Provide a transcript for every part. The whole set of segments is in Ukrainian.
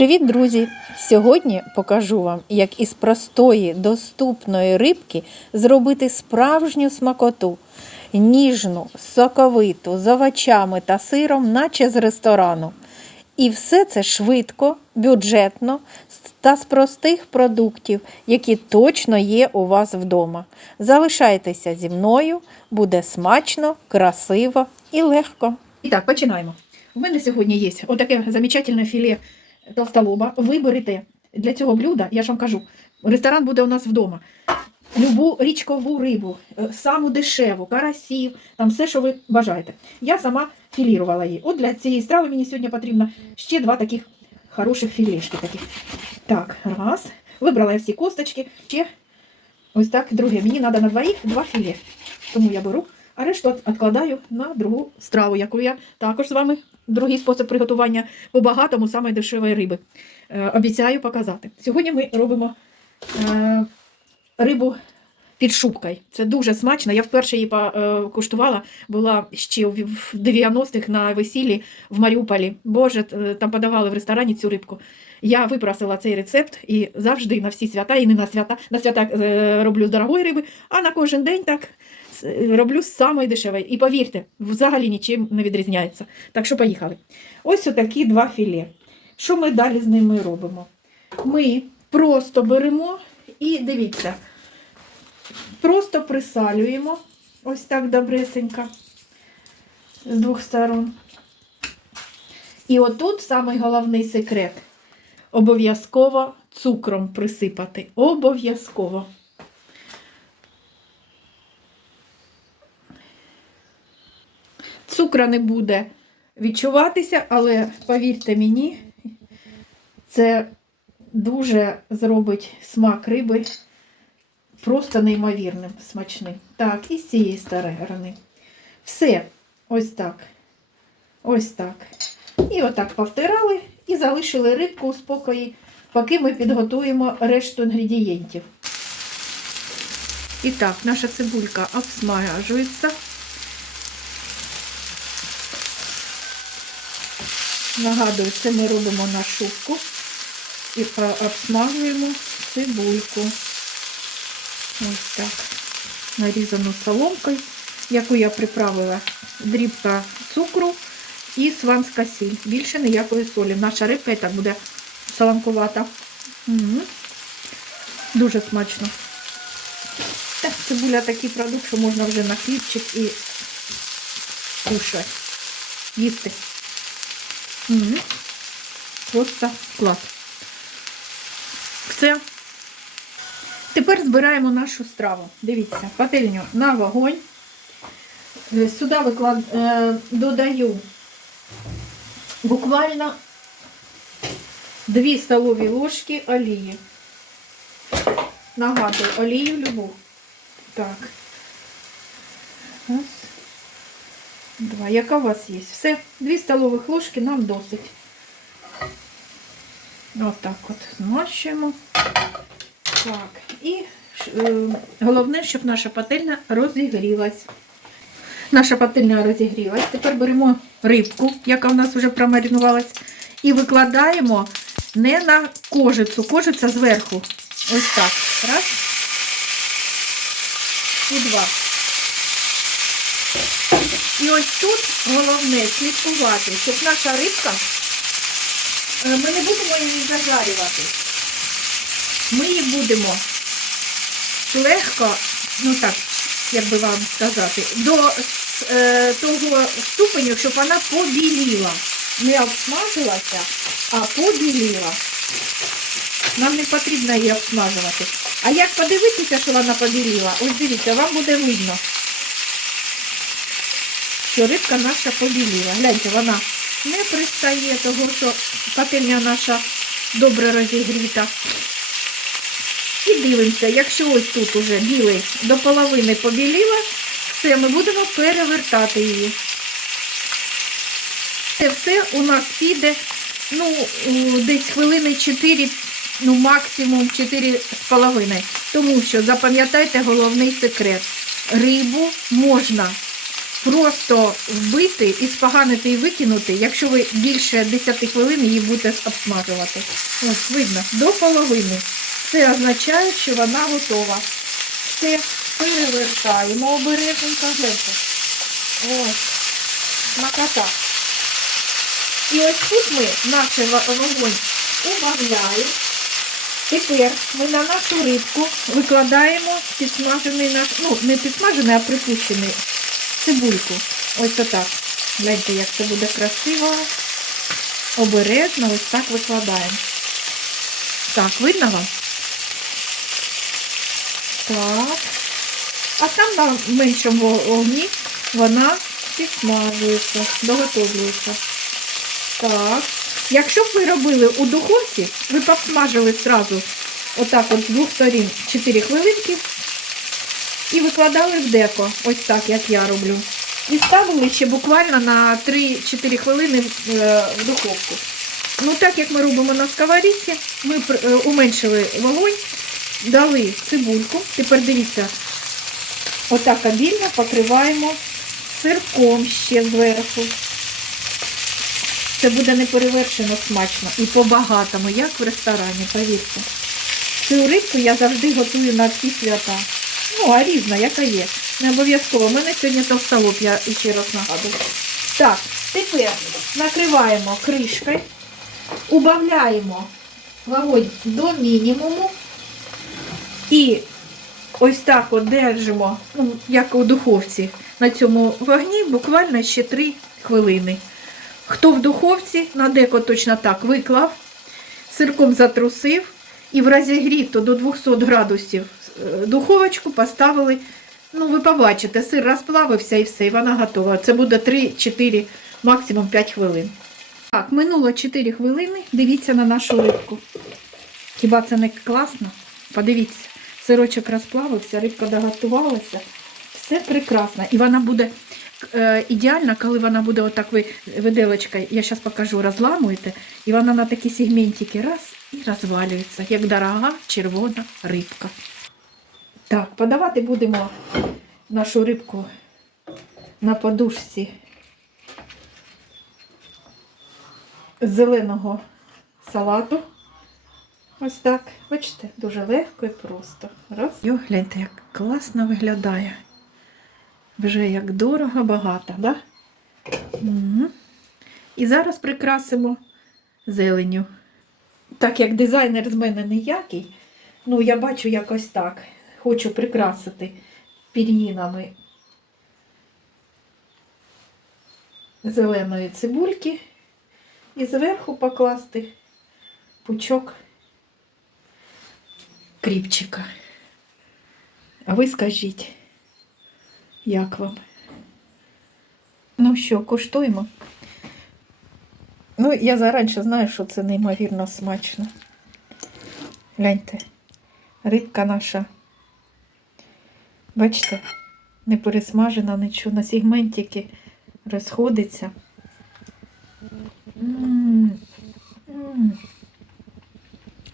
Привіт, друзі! Сьогодні покажу вам, як із простої, доступної рибки зробити справжню смакоту, ніжну, соковиту, з овочами та сиром, наче з ресторану. І все це швидко, бюджетно та з простих продуктів, які точно є у вас вдома. Залишайтеся зі мною, буде смачно, красиво і легко. І так, починаємо. У мене сьогодні є отаке замечательне філе толстолоба. Ви берете для цього блюда, я ж вам кажу, ресторан буде у нас вдома. Любу річкову рибу, е, саму дешеву, карасів, там все, що ви бажаєте. Я сама філірувала її. От для цієї страви мені сьогодні потрібно ще два таких хороших філешки. Таких. Так, раз. Вибрала я всі косточки. Ще ось так, друге. Мені треба на двоїх два філе. Тому я беру, а решту відкладаю на другу страву, яку я також з вами другий спосіб приготування по багатому саме дешевої риби. Е, обіцяю показати. Сьогодні ми робимо е, рибу під шубкою. Це дуже смачно. Я вперше її е, куштувала, була ще в в 90-х на весіллі в Маріуполі. Боже, там подавали в ресторані цю рибку. Я випросила цей рецепт і завжди на всі свята, і не на свята, на свята роблю з дорогої риби, а на кожен день так роблю з самої. І повірте, взагалі нічим не відрізняється. Так що поїхали. Ось отакі два філе. Що ми далі з ними робимо? Ми просто беремо і дивіться, просто присалюємо ось так добресенько з двох сторон. І отут самий головний секрет. Обов'язково цукром присипати. Обов'язково. Цукра не буде відчуватися, але повірте мені, це дуже зробить смак риби просто неймовірним, смачним. Так, і з цієї сторони. Все, ось так. Ось так. І отак повтирали і залишили рибку у спокої, поки ми підготуємо решту інгредієнтів. І так, наша цибулька обсмажується. Нагадую, це ми робимо на шубку і обсмажуємо цибульку. Ось так. Нарізану соломкою, яку я приправила дрібка цукру і сванська сіль. Більше ніякої солі. Наша рибка і так буде солонкувата. Мгм. Дуже смачно. Так, цибуля такий продукт, що можна вже на хлібчик і кушати. Їсти. Просто клас. Все. Тепер збираємо нашу страву. Дивіться, пательню на вогонь. Е, Сюди виклад... е, додаю буквально 2 столові ложки олії. Нагадую, олію любу. Так. Раз. Два. Яка у вас є? Все, 2 столових ложки нам досить. Ось так от змащуємо. Так, і е, головне, щоб наша пательня розігрілась. Наша пательня розігрілась. Тепер беремо рибку, яка в нас вже промаринувалась, і викладаємо не на кожицю, кожиця зверху. Ось так. Раз. І два. Ось тут головне слідкувати, щоб наша рибка, е, ми не будемо її зажарювати. Ми її будемо легко, ну так, як би вам сказати, до е, того ступеню, щоб вона побіліла. Не обсмажилася, а побіліла. Нам не потрібно її обсмажувати. А як подивитися, що вона побіліла? Ось дивіться, вам буде видно, що рибка наша побіліла. Гляньте, вона не пристає, того що пательня наша добре розігріта. І дивимося, якщо ось тут уже білий до половини побіліла, все, ми будемо перевертати її. Це все у нас піде ну, десь хвилини 4, ну максимум 4 з половиною. Тому що запам'ятайте головний секрет. Рибу можна просто вбити і споганити і викинути, якщо ви більше 10 хвилин її будете обсмажувати. Ось видно, до половини. Це означає, що вона готова. Все перевертаємо обережненько. Ось, смакота. І ось тут ми наш вогонь убавляємо. Тепер ми на нашу рибку викладаємо підсмажений наш, ну не підсмажений, а припущений цибульку. Ось отак. Гляньте, як це буде красиво. Обережно ось так викладаємо. Так, видно вам? Так. А там на меншому вогні вона підсмажується, доготовлюється. Так. Якщо б ви робили у духовці, ви б обсмажили одразу отак от з двох сторін 4 хвилинки і викладали в деко, ось так, як я роблю. І ставили ще буквально на 3-4 хвилини е, в духовку. Ну, так як ми робимо на сковорідці, ми е, уменшили вогонь, дали цибульку. Тепер дивіться, отак обільно покриваємо сирком ще зверху. Це буде неперевершено смачно і по-багатому, як в ресторані, повірте. Цю рибку я завжди готую на всі свята. Ну, а різна, яка є. Не обов'язково. У мене сьогодні товстолоб, я ще раз нагадую. Так, тепер накриваємо кришкою, убавляємо вогонь до мінімуму. І ось так от держимо, ну, як у духовці, на цьому вогні буквально ще 3 хвилини. Хто в духовці, на деко точно так виклав, сирком затрусив і в розігріту до 200 градусів духовочку поставили. Ну, ви побачите, сир розплавився і все, і вона готова. Це буде 3-4, максимум 5 хвилин. Так, минуло 4 хвилини. Дивіться на нашу рибку. Хіба це не класно? Подивіться, сирочок розплавився, рибка доготувалася. Все прекрасно. І вона буде е, ідеальна, коли вона буде отак ви виделочкою, я зараз покажу, розламуєте, і вона на такі сегментики раз і розвалюється, як дорога червона рибка. Так, подавати будемо нашу рибку на подушці зеленого салату. Ось так. Бачите, дуже легко і просто. Раз. Йо, гляньте, як класно виглядає. Вже як дорого, багато, да? Угу. І зараз прикрасимо зеленю. Так як дизайнер з мене ніякий, ну я бачу якось так. Хочу прикрасити пір'їнами зеленої цибульки і зверху покласти пучок кріпчика. А ви скажіть, як вам? Ну що, куштуємо? Ну, я зараніше знаю, що це неймовірно смачно. Гляньте, рибка наша. Бачите, не пересмажена нічого, на сегментики розходиться.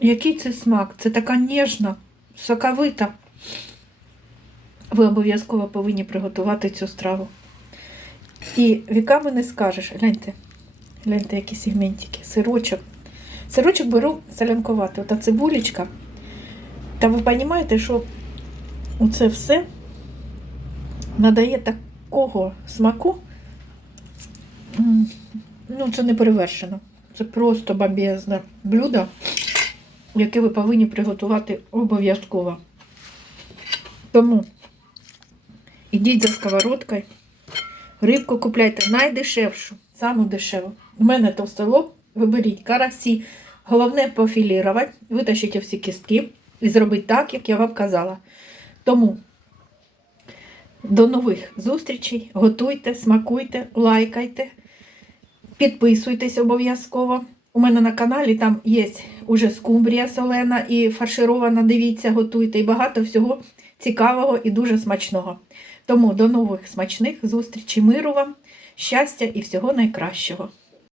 Який це смак? Це така ніжна, соковита. Ви обов'язково повинні приготувати цю страву. І віками не скажеш. Гляньте, гляньте, які сегментики. Сирочок. Сирочок беру солянкувати. Ота цибулечка. Та ви розумієте, що оце все надає такого смаку. Ну, це не перевершено. Це просто бомбезне блюдо, яке ви повинні приготувати обов'язково. Тому ідіть за сковородкою, рибку купляйте найдешевшу, саму дешеву. У мене товстолоб, виберіть карасі. Головне пофілірувати, витащити всі кістки і зробити так, як я вам казала. Тому до нових зустрічей. Готуйте, смакуйте, лайкайте, підписуйтесь обов'язково. У мене на каналі там є уже скумбрія солена і фарширована. Дивіться, готуйте і багато всього цікавого і дуже смачного. Тому до нових смачних зустрічей, миру вам, щастя і всього найкращого.